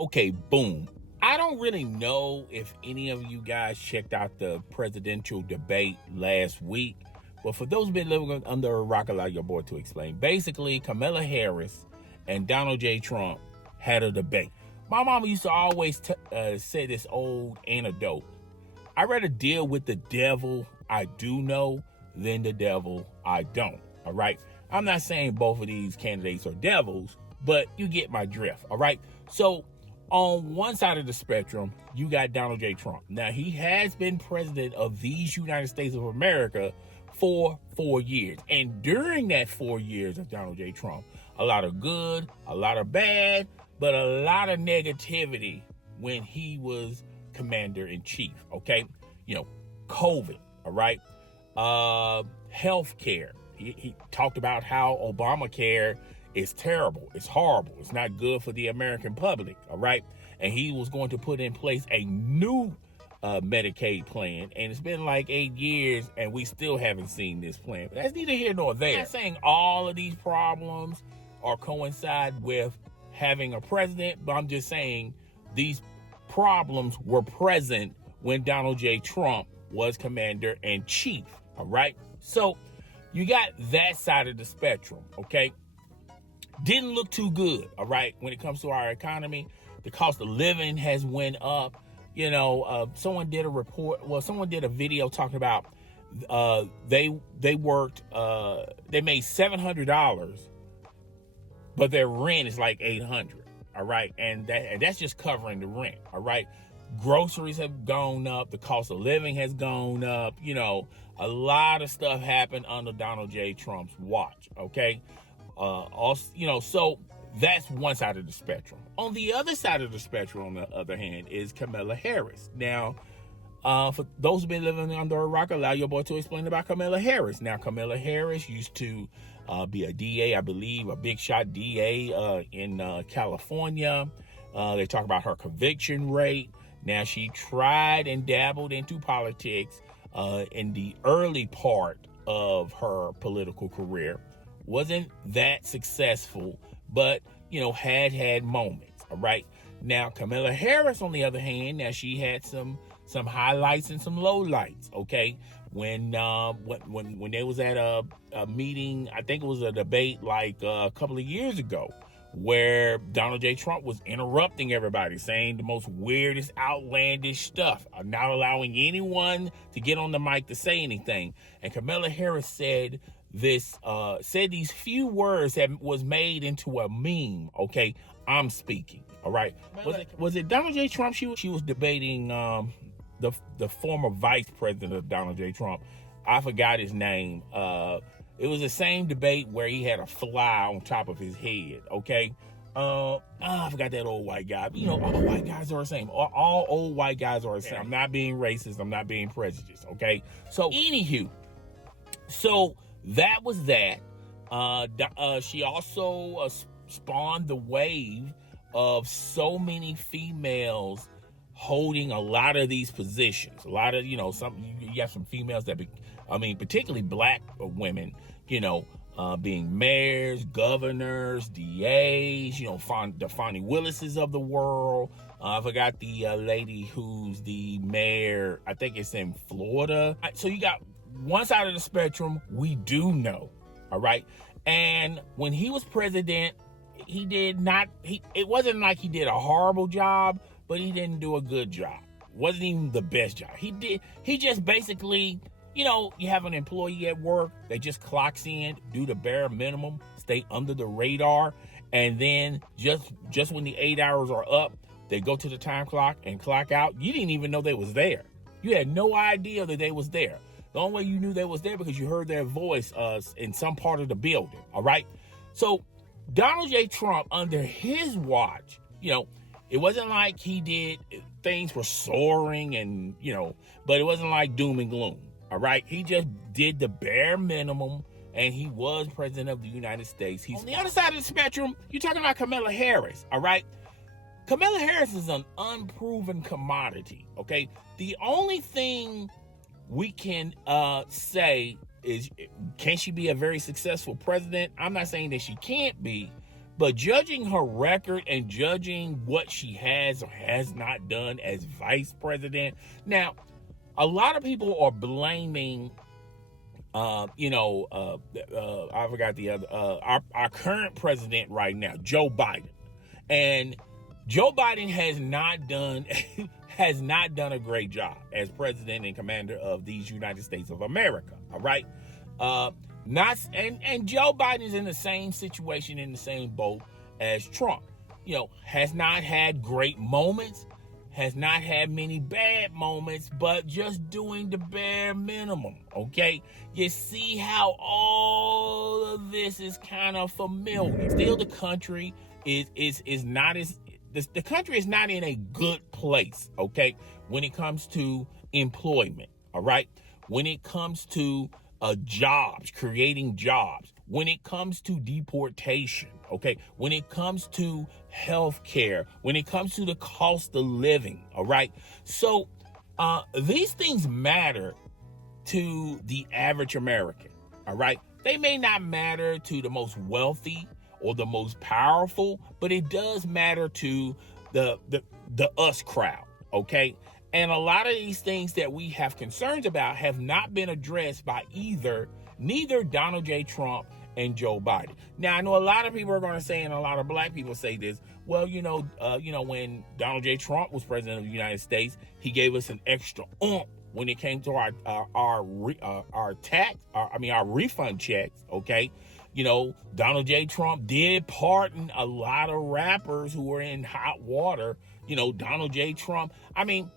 Okay, boom. I don't really know if any of you guys checked out the presidential debate last week, but for those who've been living under a rock, allow your boy to explain. Basically, Kamala Harris and Donald J. Trump had a debate. My mama used to always say this old anecdote. I'd rather deal with the devil I do know than the devil I don't. All right. I'm not saying both of these candidates are devils, but you get my drift. All right. So on one side of the spectrum, you got Donald J. Trump. Now, he has been president of these United States of America for 4 years. And during that 4 years of Donald J. Trump, a lot of good, a lot of bad, but a lot of negativity when he was commander in chief. Okay. COVID. All right. Health care. He talked about how Obamacare is terrible. It's horrible. It's not good for the American public. All right. And he was going to put in place a new Medicaid plan. And it's been like 8 years and we still haven't seen this plan. But that's neither here nor there. I'm not saying all of these problems are coincide with having a president, but I'm just saying these problems were present when Donald J. Trump was commander in chief. All right. So you got that side of the spectrum. Okay. Didn't look too good. All right. When it comes to our economy, the cost of living has went up. Someone did a report. Well, someone did a video talking about they worked. They made $700, but their rent is like $800. All right. And that's just covering the rent. All right. Groceries have gone up. The cost of living has gone up. A lot of stuff happened under Donald J. Trump's watch. Okay. So that's one side of the spectrum. On the other side of the spectrum, on the other hand, is Kamala Harris. Now, for those who've been living under a rock, allow your boy to explain about Kamala Harris. Now, Kamala Harris used to be a DA, I believe, a big shot DA in California. They talk about her conviction rate. Now, she tried and dabbled into politics in the early part of her political career. Wasn't that successful, but, had moments. All right. Now, Kamala Harris, on the other hand, now she had some highlights and some lowlights. Okay. When they was at a meeting, I think it was a debate like a couple of years ago, where Donald J. Trump was interrupting everybody, saying the most weirdest, outlandish stuff, not allowing anyone to get on the mic to say anything. And Kamala Harris said these few words that was made into a meme. Okay, I'm speaking. All right. Was it Donald J. Trump? She was debating the former vice president of Donald J. Trump. I forgot his name. It was the same debate where he had a fly on top of his head. Okay. I forgot that old white guy. All white guys are the same. All old white guys are the same. I'm not being racist. I'm not being prejudiced. Okay. So anywho, that was that. She also spawned the wave of so many females holding a lot of these positions. A lot of, you have some females particularly black women, being mayors, governors, DAs, the Fonnie Willises of the world. I forgot the lady who's the mayor. I think it's in Florida. So you got one side of the spectrum, we do know. All right. And when he was president, it wasn't like he did a horrible job, but he didn't do a good job. Wasn't even the best job. He just basically, you have an employee at work that just clocks in, do the bare minimum, stay under the radar, and then just when the 8 hours are up, they go to the time clock and clock out. You didn't even know they was there. You had no idea that they was there. The only way you knew they was there because you heard their voice in some part of the building. All right. So Donald J. Trump, under his watch, it wasn't like things were soaring and, but it wasn't like doom and gloom. All right. He just did the bare minimum and he was president of the United States. He's on the other side of the spectrum. You're talking about Kamala Harris. All right. Kamala Harris is an unproven commodity. Okay. The only thing we can say is, can she be a very successful president? I'm not saying that she can't be, But judging her record and judging what she has or has not done as vice president, now, a lot of people are blaming, I forgot the other, our current president right now, Joe Biden. And Joe Biden has not done has not done a great job as president and commander of these United States of America. All right. And Joe Biden's in the same situation, in the same boat as Trump. Has not had great moments, has not had many bad moments, but just doing the bare minimum. Okay, you see how all of this is kind of familiar. Still, the country is not as the country is not in a good place. Okay, when it comes to employment. All right, when it comes to jobs, creating jobs, when it comes to deportation, okay, when it comes to health care, when it comes to the cost of living, all right? So these things matter to the average American, all right? They may not matter to the most wealthy or the most powerful, but it does matter to the us crowd, okay? And a lot of these things that we have concerns about have not been addressed by neither Donald J. Trump and Joe Biden. Now, I know a lot of people are going to say, and a lot of black people say this, well, when Donald J. Trump was president of the United States, he gave us an extra oomph when it came to our refund checks, okay? Donald J. Trump did pardon a lot of rappers who were in hot water. Donald J. Trump. I'm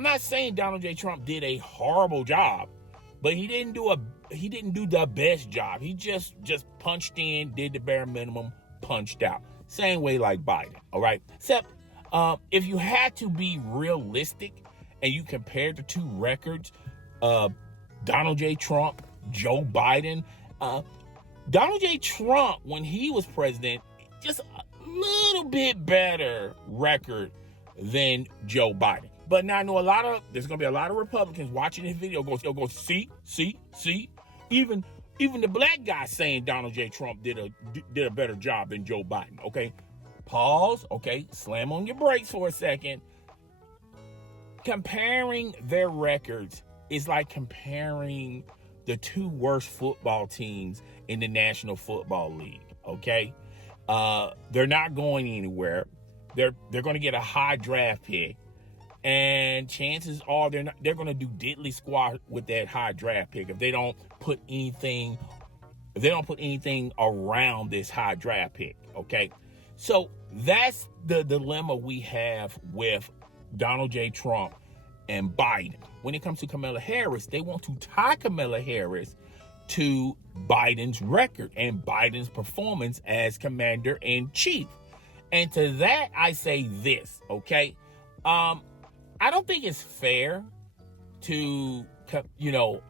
not saying Donald J. Trump did a horrible job, but he didn't do the best job. He just punched in, did the bare minimum, punched out. Same way like Biden, all right? Except if you had to be realistic and you compared the two records, Donald J. Trump, Joe Biden, Donald J. Trump, when he was president, just little bit better record than Joe Biden. But now I know there's going to be a lot of Republicans watching this video go, see. Even the black guy saying Donald J. Trump did a better job than Joe Biden. Okay, pause. Okay, slam on your brakes for a second. Comparing their records is like comparing the two worst football teams in the National Football League. Okay. They're not going anywhere. They're going to get a high draft pick, and chances are they're going to do diddly squat with that high draft pick if they don't put anything around this high draft pick. Okay, so that's the dilemma we have with Donald J. Trump and Biden. When it comes to Kamala Harris, they want to tie Kamala Harris to Biden's record and Biden's performance as commander-in-chief. And to that, I say this, okay? I don't think it's fair to,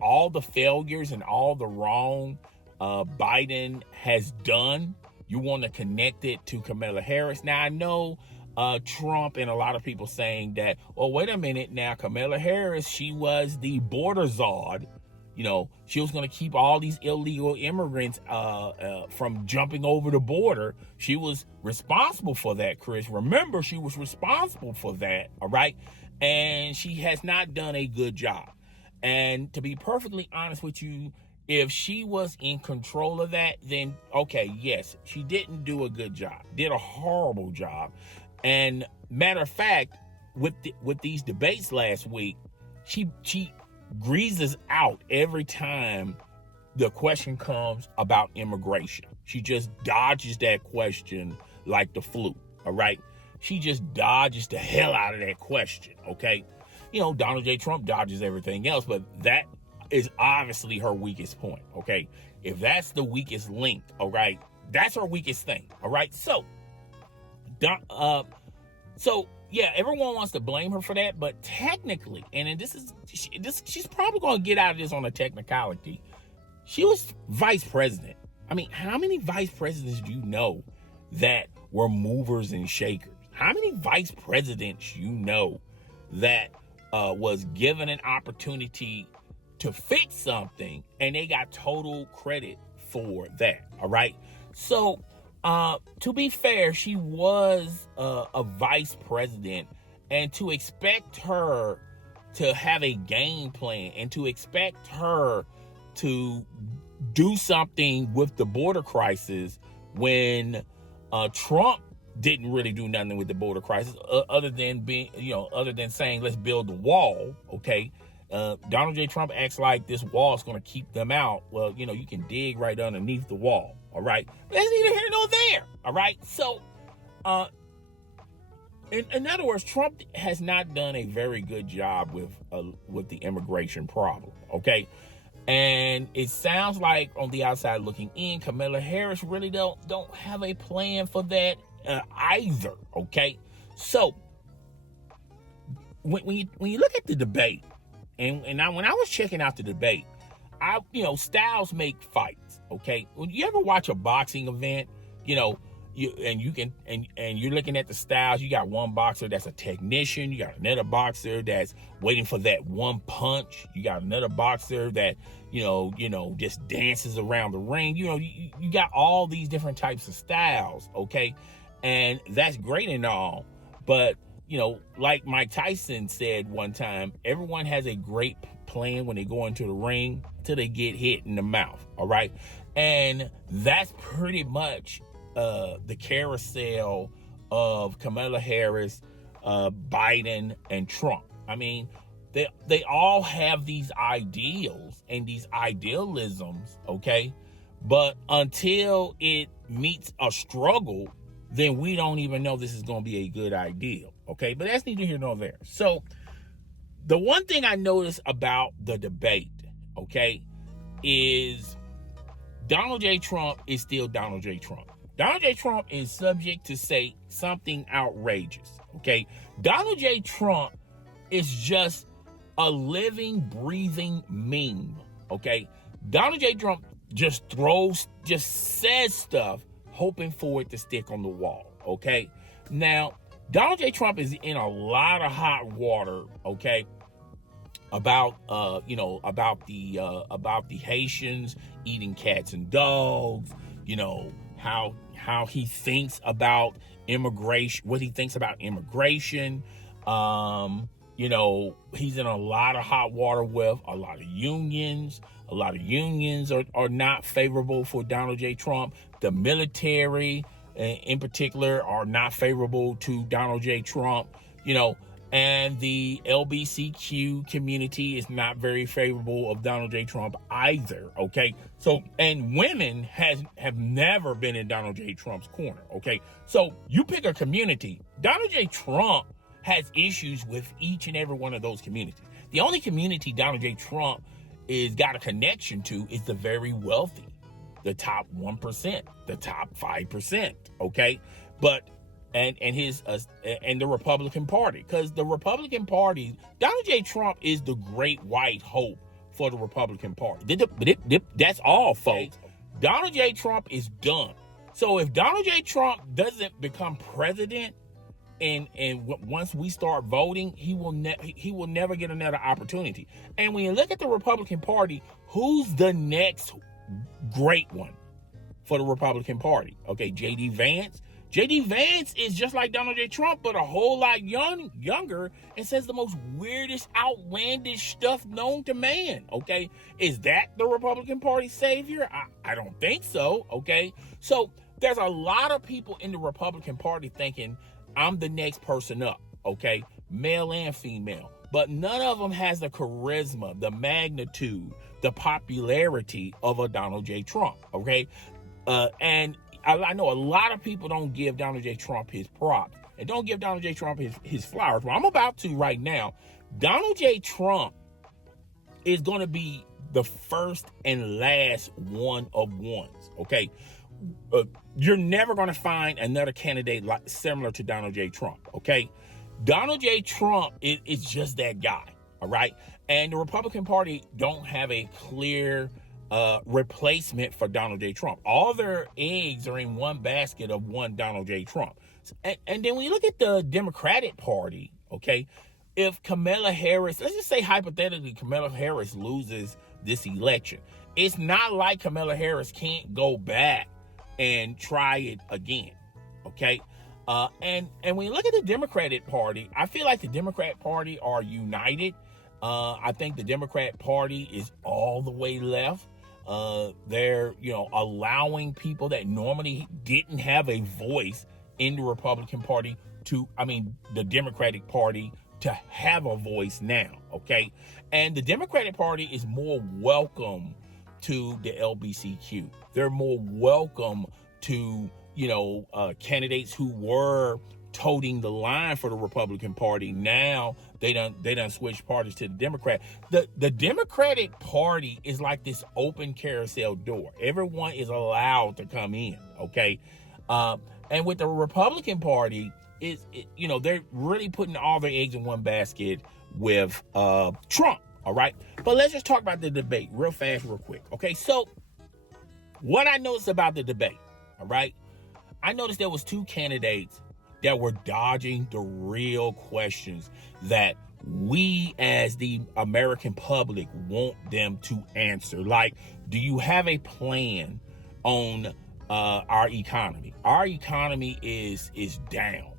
all the failures and all the wrong Biden has done. You want to connect it to Kamala Harris. Now, I know Trump and a lot of people saying that, well, wait a minute now, Kamala Harris, she was the border czar. She was going to keep all these illegal immigrants from jumping over the border. She was responsible for that, Chris. Remember, she was responsible for that, all right? And she has not done a good job. And to be perfectly honest with you, if she was in control of that, then, okay, yes, she didn't do a good job, did a horrible job. And matter of fact, with these debates last week, she greases out every time the question comes about immigration. She just dodges that question like the flu, all right? She just dodges the hell out of that question, okay? Donald J. Trump dodges everything else, but that is obviously her weakest point, okay? If that's the weakest link, all right, that's her weakest thing, all right? So yeah, everyone wants to blame her for that, but technically, and she's probably going to get out of this on a technicality. She was vice president. I mean, how many vice presidents do you know that were movers and shakers? How many vice presidents you know that was given an opportunity to fix something and they got total credit for that? All right. So To be fair, she was a vice president, and to expect her to have a game plan and to expect her to do something with the border crisis when Trump didn't really do nothing with the border crisis other than saying let's build the wall. Okay. Donald J. Trump acts like this wall is going to keep them out. Well, you can dig right underneath the wall. All right. That's neither here nor there. All right. So, in other words, Trump has not done a very good job with the immigration problem. Okay. And it sounds like on the outside looking in, Kamala Harris really don't have a plan for that either. Okay. So when you look at the debate, and when I was checking out the debate, styles make fights. Okay. When you ever watch a boxing event, you're looking at the styles. You got one boxer that's a technician. You got another boxer that's waiting for that one punch. You got another boxer that, just dances around the ring. You got all these different types of styles. Okay. And that's great and all. But, like Mike Tyson said one time, everyone has a great plan when they go into the ring till they get hit in the mouth. All right. And that's pretty much the carousel of Kamala Harris, Biden, and Trump. I mean, they all have these ideals and these idealisms, okay? But until it meets a struggle, then we don't even know this is going to be a good ideal, okay? But that's neither here nor there. So the one thing I noticed about the debate, okay, is Donald J. Trump is still Donald J. Trump. Donald J. Trump is subject to say something outrageous, okay? Donald J. Trump is just a living, breathing meme, okay? Donald J. Trump just says stuff hoping for it to stick on the wall, okay? Now, Donald J. Trump is in a lot of hot water, okay, about the Haitians eating cats and dogs, how he thinks about immigration, what he thinks about immigration. He's in a lot of hot water with a lot of unions. A lot of unions are not favorable for Donald J. Trump. The military, in particular, are not favorable to Donald J. Trump, and the LGBTQ community is not very favorable of Donald J. Trump either, okay? So, and women have never been in Donald J. Trump's corner, okay? So you pick a community. Donald J. Trump has issues with each and every one of those communities. The only community Donald J. Trump is got a connection to is the very wealthy, the top 1%, the top 5%, okay? But and the Republican Party, because the Republican Party, Donald J. Trump is the great white hope for the Republican Party. That's all, folks. Donald J. Trump is done. So if Donald J. Trump doesn't become president, and once we start voting, he will never get another opportunity. And when you look at the Republican Party, who's the next great one for the Republican Party? Okay, J.D. Vance. J.D. Vance is just like Donald J. Trump, but a whole lot younger, and says the most weirdest, outlandish stuff known to man, okay? Is that the Republican Party savior? I don't think so, okay? So there's a lot of people in the Republican Party thinking, I'm the next person up, okay? Male and female. But none of them has the charisma, the magnitude, the popularity of a Donald J. Trump, okay? And I know a lot of people don't give Donald J. Trump his props and don't give Donald J. Trump his flowers. Well, I'm about to right now. Donald J. Trump is going to be the first and last one of ones, okay? You're never going to find another candidate similar to Donald J. Trump, okay? Donald J. Trump is just that guy, all right? And the Republican Party don't have a clear replacement for Donald J. Trump. All their eggs are in one basket of one Donald J. Trump. And then when you look at the Democratic Party, okay, if Kamala Harris, let's just say hypothetically Kamala Harris loses this election, it's not like Kamala Harris can't go back and try it again. Okay. And when you look at the Democratic Party, I feel like the Democrat Party are united. I think the Democrat Party is all the way left. They're, allowing people that normally didn't have a voice in the Republican Party the Democratic Party to have a voice now. Okay. And the Democratic Party is more welcome to the LBCQ. They're more welcome to, candidates who were toting the line for the Republican Party. Now they done switch parties to the Democrat. The Democratic Party is like this open carousel door. Everyone is allowed to come in. Okay. And with the Republican Party, they're really putting all their eggs in one basket with Trump. All right. But let's just talk about the debate real fast, real quick. Okay. So what I noticed about the debate, all right, I noticed there was two candidates that were dodging the real questions that we as the American public want them to answer. Like, do you have a plan on our economy? Our economy is down.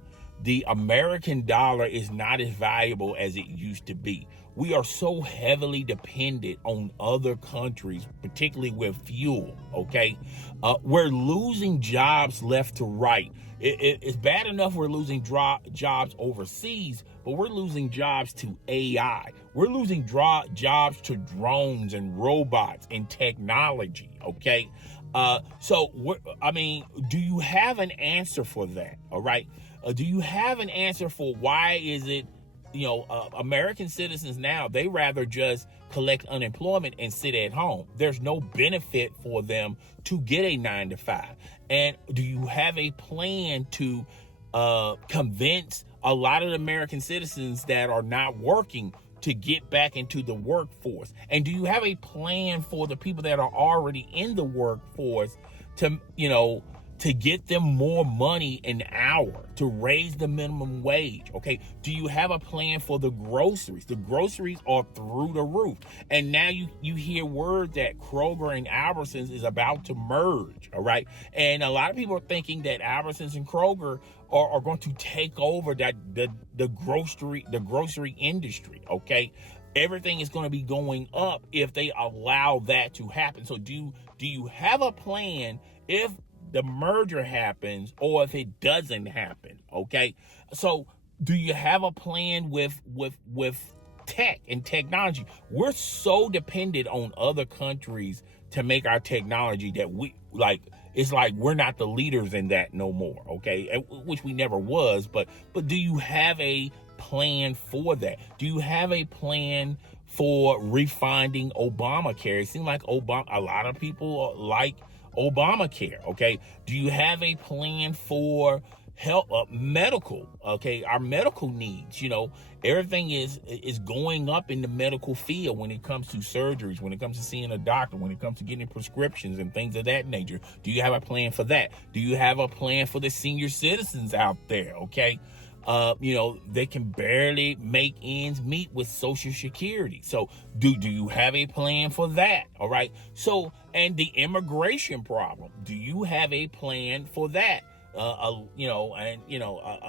The American dollar is not as valuable as it used to be. We are so heavily dependent on other countries, particularly with fuel, okay? We're losing jobs left to right. It's bad enough we're losing jobs overseas, but we're losing jobs to AI. We're losing jobs to drones and robots and technology, okay? Do you have an answer for that, all right? Do you have an answer for why is it, American citizens now, they rather just collect unemployment and sit at home. There's no benefit for them to get a 9-to-5. And do you have a plan to convince a lot of the American citizens that are not working to get back into the workforce? And do you have a plan for the people that are already in the workforce to get them more money an hour, to raise the minimum wage? Okay. Do you have a plan for the groceries? The groceries are through the roof. And now you hear word that Kroger and Albertsons is about to merge. All right. And a lot of people are thinking that Albertsons and Kroger are going to take over the grocery industry. Okay. Everything is going to be going up if they allow that to happen. So do you have a plan if the merger happens or if it doesn't happen? Okay. So do you have a plan with tech and technology? We're so dependent on other countries to make our technology that it's like we're not the leaders in that no more. Okay. Which we never was, but do you have a plan for that? Do you have a plan for refunding Obamacare? It seems like a lot of people like Obamacare. Okay. Do you have a plan for help medical? Okay. Our medical needs, everything is going up in the medical field when it comes to surgeries, when it comes to seeing a doctor, when it comes to getting prescriptions and things of that nature. Do you have a plan for that? Do you have a plan for the senior citizens out there? Okay. They can barely make ends meet with Social Security. So do you have a plan for that? All right. So, and the immigration problem, do you have a plan for that? A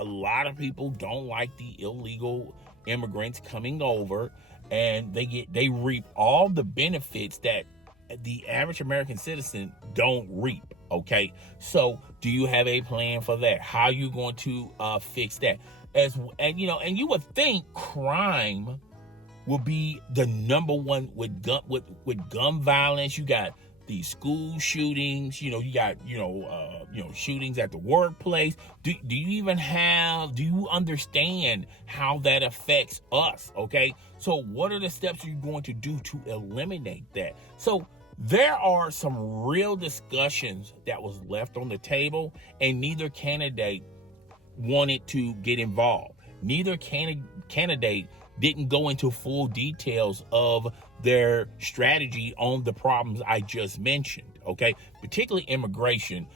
lot of people don't like the illegal immigrants coming over, and they reap all the benefits that the average American citizen don't reap. Okay. So do you have a plan for that? How are you going to fix that? And you would think crime will be the number one with gun violence. You got these school shootings, you got, shootings at the workplace. Do you understand how that affects us? Okay. So what are the steps you're going to do to eliminate that? So there are some real discussions that was left on the table, and neither candidate wanted to get involved. Neither candidate didn't go into full details of their strategy on the problems I just mentioned. Okay, particularly immigration.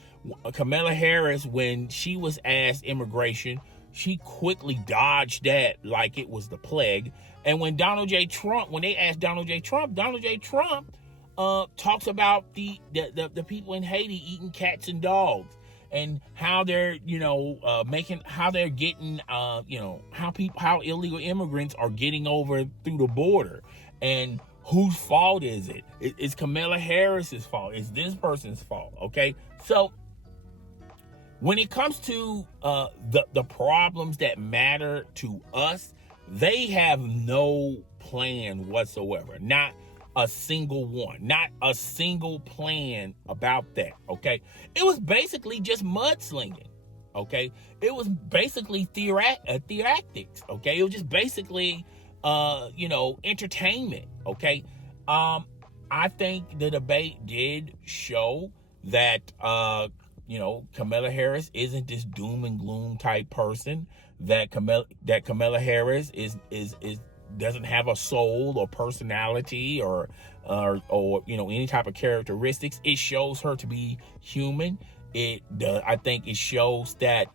Kamala Harris, when she was asked immigration, she quickly dodged that like it was the plague. And when they asked Donald J. Trump, talks about the people in Haiti eating cats and dogs, and how they're how they're getting how illegal immigrants are getting over through the border, and whose fault is it? It's Kamala Harris's fault. It's this person's fault. Okay, so when it comes to the problems that matter to us, they have no plan whatsoever. Not a single one. Not a single plan about that. Okay, it was basically just mudslinging. Okay, it was basically theatrics. Okay, it was just basically entertainment. Okay, I think the debate did show that Kamala Harris isn't this doom and gloom type person. That Kamala Harris is doesn't have a soul or personality or any type of characteristics. It shows her to be human. I think it shows that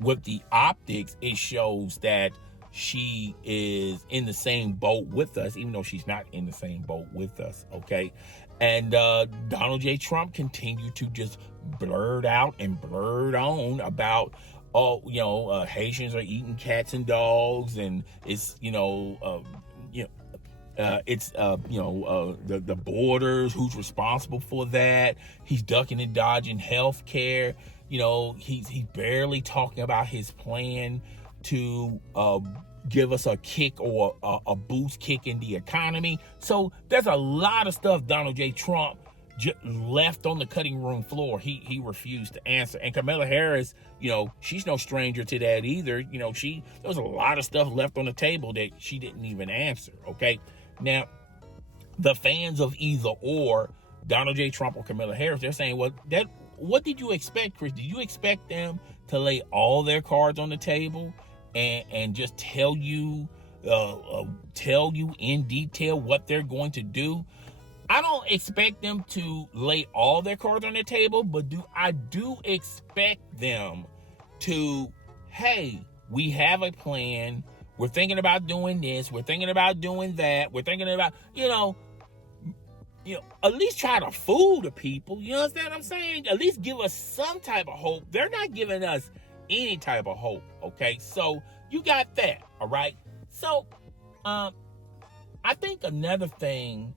with the optics, it shows that she is in the same boat with us, even though she's not in the same boat with us. Okay. And Donald J. Trump continued to just blurt out and blurt on about, Haitians are eating cats and dogs, and it's the borders, who's responsible for that. He's ducking and dodging health care. He's barely talking about his plan to give us a kick or a boost kick in the economy. So there's a lot of stuff Donald J. Trump left on the cutting room floor. He refused to answer. And Kamala Harris, she's no stranger to that either. There was a lot of stuff left on the table that she didn't even answer. Okay. Now, the fans of either or, Donald J. Trump or Kamala Harris, they're saying, well, what did you expect, Chris? Did you expect them to lay all their cards on the table and just tell you in detail what they're going to do? I don't expect them to lay all their cards on the table, but I do expect them to, hey, we have a plan. We're thinking about doing this. We're thinking about doing that. We're thinking about, at least try to fool the people. You understand what I'm saying? At least give us some type of hope. They're not giving us any type of hope. Okay, so you got that. All right. So, I think another thing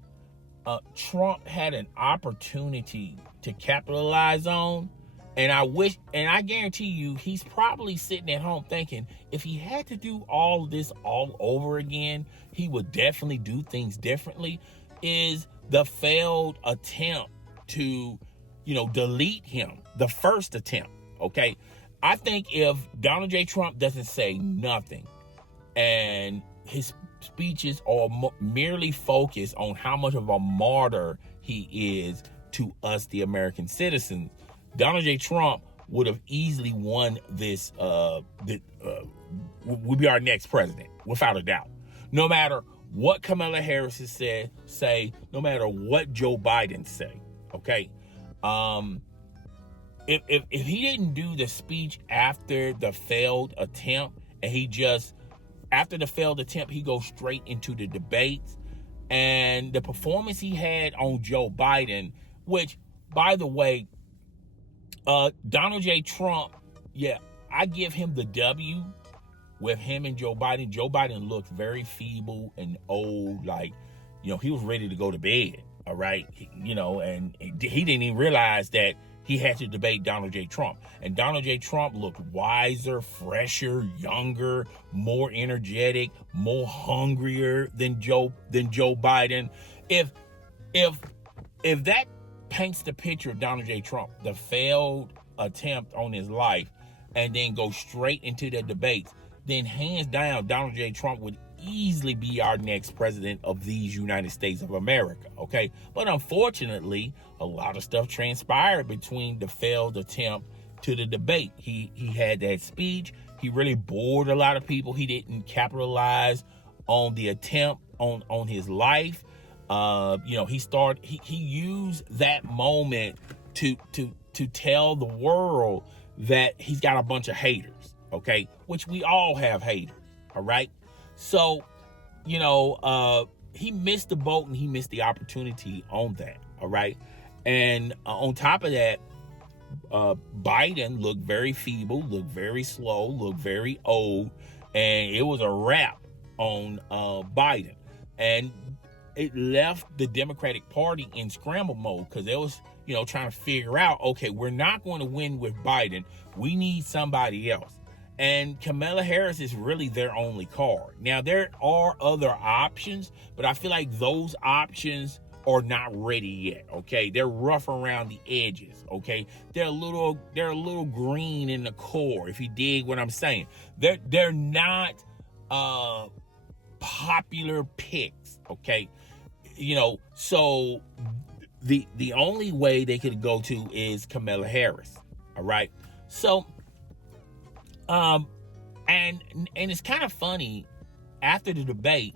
Trump had an opportunity to capitalize on, and I guarantee you, he's probably sitting at home thinking, if he had to do all this all over again, he would definitely do things differently, is the failed attempt to, delete him, the first attempt. Okay. I think if Donald J. Trump doesn't say nothing and his speeches are merely focused on how much of a martyr he is to us, the American citizens, Donald J. Trump would have easily won this, would be our next president, without a doubt. No matter what Kamala Harris has say, no matter what Joe Biden say, okay? If he didn't do the speech after the failed attempt, and after the failed attempt, he goes straight into the debates, and the performance he had on Joe Biden, which, by the way, Donald J. Trump, I give him the W with him and Joe Biden. Joe Biden looked very feeble and old, like, he was ready to go to bed, all right? And he didn't even realize that he had to debate Donald J. Trump. And Donald J. Trump looked wiser, fresher, younger, more energetic, more hungrier than Joe Biden. If that paints the picture of Donald J. Trump, the failed attempt on his life, and then go straight into the debates, then hands down, Donald J. Trump would easily be our next president of these United States of America, okay? But unfortunately, a lot of stuff transpired between the failed attempt to the debate. He had that speech. He really bored a lot of people. He didn't capitalize on the attempt on his life. He used that moment to tell the world that he's got a bunch of haters, okay? Which we all have haters, all right? So, he missed the boat and he missed the opportunity on that. All right. And on top of that, Biden looked very feeble, looked very slow, looked very old, and it was a wrap on Biden. And it left the Democratic Party in scramble mode because they was, trying to figure out, okay, we're not going to win with Biden. We need somebody else. And Kamala Harris is really their only card. Now, there are other options, but I feel like those options are not ready yet, okay? They're rough around the edges, okay? They're a little green in the core, if you dig what I'm saying. They're not popular picks, okay? So the only way they could go to is Kamala Harris, all right? So and it's kind of funny, after the debate,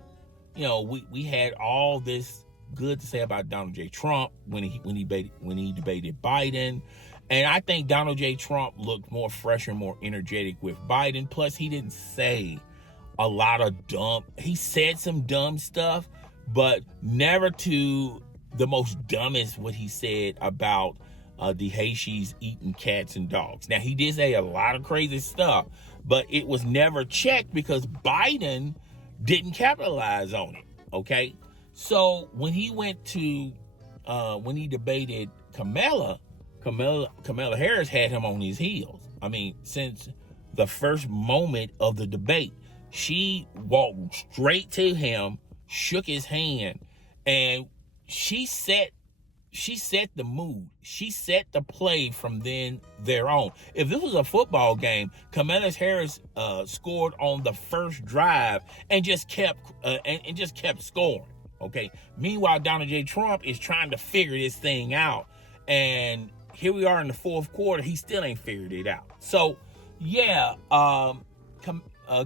we had all this good to say about Donald J. Trump when he debated Biden. And I think Donald J. Trump looked more fresh and more energetic with Biden. Plus, he didn't say a lot of he said some dumb stuff, but never to the most dumbest what he said about the Haitians eating cats and dogs. Now, he did say a lot of crazy stuff, but it was never checked because Biden didn't capitalize on it, okay? So when he when he debated Kamala Harris had him on his heels. I mean, since the first moment of the debate, she walked straight to him, shook his hand, and she set the mood. She set the play from then there on. If this was a football game, Kamala Harris scored on the first drive and just kept scoring. Okay. Meanwhile, Donald J. Trump is trying to figure this thing out, and here we are in the fourth quarter. He still ain't figured it out. So, yeah,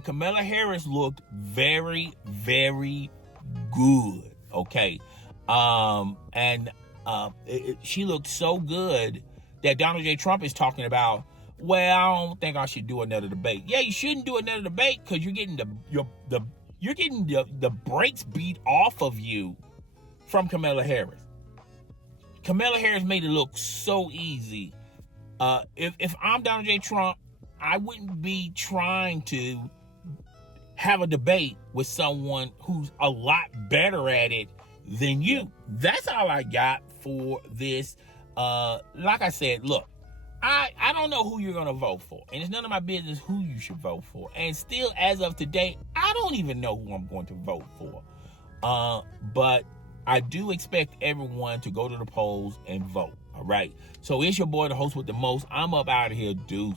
Kamala Harris looked very, very good. Okay. She looked so good that Donald J. Trump is talking about, well, I don't think I should do another debate. Yeah, you shouldn't do another debate because you're getting the brakes beat off of you from Kamala Harris. Kamala Harris made it look so easy. If I'm Donald J. Trump, I wouldn't be trying to have a debate with someone who's a lot better at it than you. That's all I got for this. Like I said, look, I don't know who you're going to vote for, and it's none of my business who you should vote for. And still, as of today, I don't even know who I'm going to vote for. But I do expect everyone to go to the polls and vote. All right. So it's your boy, the host with the most. I'm up out of here, dude.